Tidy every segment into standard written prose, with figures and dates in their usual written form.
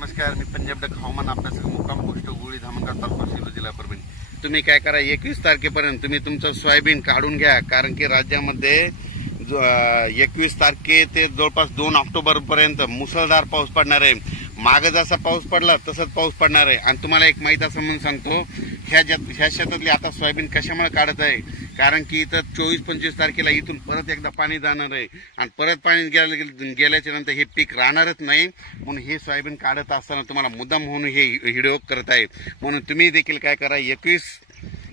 नमस्कार, मी पंजाब डक हवामान अभ्यासक मुक्काम पोस्ट गोळी धामणगाव तालुका सेलू जिल्हा परभणी। तुम्ही काय करा, 21 तारखेपर्यंत तुम्ही तुमचं सोयाबीन काढून घ्या, कारण की राज्यामध्ये 21 तारखे ते जवळपास 2 ऑक्टोबर पर्यंत मुसळधार पाऊस पडणार आहे। मागे जसा पाऊस पडला तसंच पाऊस पडणार आहे। आणि तुम्हाला एक माहिती असं म्हणून सांगतो, ह्या शेतातली आता सोयाबीन कशामुळे काढत आहे, कारण की इथं 24-25 तारखेला इथून परत एकदा पाणी जाणार आहे आणि परत पाणी गेल्याच्या नंतर हे पीक राहणारच नाही। म्हणून हे सोयाबीन काढत असताना तुम्हाला मुद्दाम म्हणून हे व्हिडिओ करत आहे। म्हणून तुम्ही देखील काय करा, 21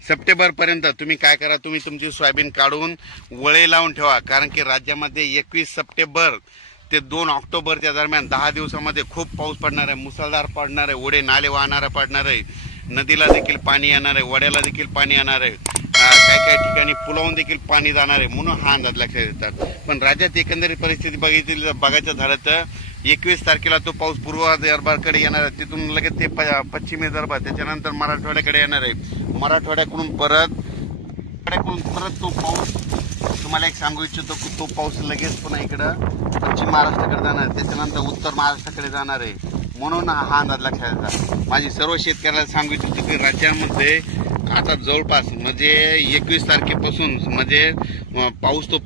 सप्टेंबर पर्यंत तुम्ही काय करा, तुम्ही तुमची सोयाबीन काढून वळे लावून ठेवा, कारण की राज्यामध्ये 21 सप्टेंबर ते 2 ऑक्टोबरच्या दरम्यान 10 दिवसामध्ये खूप पाऊस पडणार आहे, मुसळधार पडणार आहे, ओढे नाले वाहणारा पडणार आहे, नदीला देखील पाणी येणार आहे, वड्याला देखील पाणी येणार आहे, काही काही ठिकाणी पुलावून देखील पाणी जाणार आहे। म्हणून हा अंदाज लक्षात येतात। पण राज्यात एकंदरीत परिस्थिती बघायचं झालं तर 21 तारखेला तो पाऊस पूर्व विदर्भाकडे येणार आहे, तिथून लगेच ते पश्चिम विदर्भ, त्याच्यानंतर मराठवाड्याकडे येणार आहे। मराठवाड्याकडून परत तो पाऊस, तुम्हाला एक सांगू इच्छितो की तो पाऊस लगेच पुन्हा इकडं पश्चिम महाराष्ट्राकडे जाणार आहे, त्याच्यानंतर उत्तर महाराष्ट्राकडे जाणार आहे। म्हणून हा अंदाज लक्षात येतात। माझी सर्व शेतकऱ्याला सांगू इच्छितो की राज्यामध्ये आता जवळपास म्हणजे 21 तारखेपासून म्हणजे पाऊस तो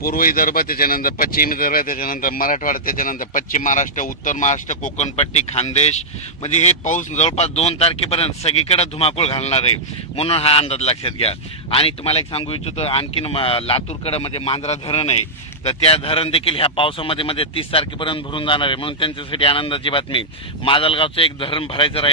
पूर्व विदर्भ, त्याच्यानंतर पश्चिम विदर्भ, त्याच्यानंतर मराठवाडा, त्याच्यानंतर पश्चिम महाराष्ट्र, उत्तर महाराष्ट्र, कोकणपट्टी, खानदेश, म्हणजे हे पाऊस जवळपास 2 तारखेपर्यंत सगळीकडे धुमाकूळ घालणार आहे। म्हणून हा अंदाज लक्षात घ्या। आणि तुम्हाला एक सांगू इच्छितो, आणखीन लातूरकडे म्हणजे मांजरा धरण आहे, तर त्या धरण देखील ह्या पावसामध्ये 30 तारखेपर्यंत भरून जाणार आहे। म्हणून त्यांच्यासाठी आनंदाची बातमी, माजलगावचं एक धरण भरायचं